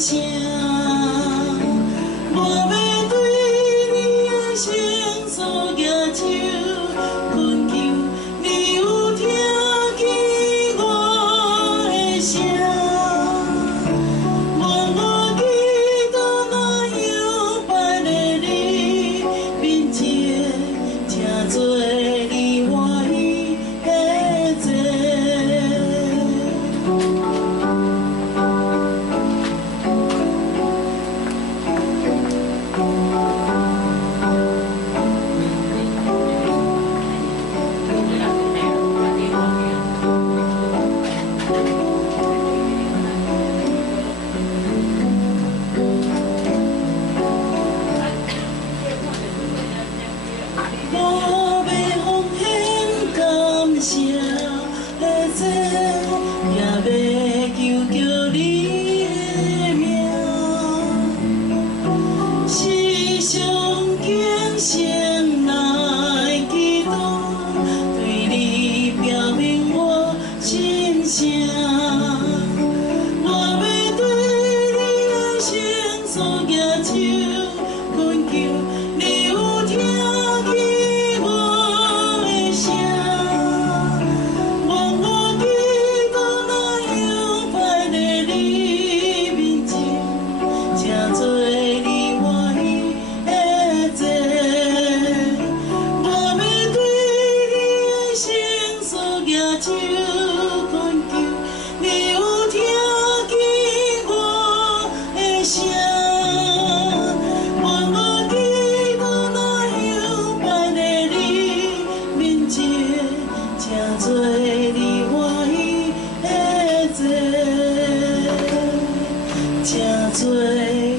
声，我要对你的情所举手困求，你有听见我的声？问我祈祷哪样摆在你面前，正做你欢喜的罪。 我要奉献感谢的罪，也要求求你的名，时常虔诚来祈祷，对你表明我心声。我要对你的情所举手困求，你有听见？ 手困求，你有听见我的声？问我祈祷哪样摆在你面前，正做你欢喜的罪，正做。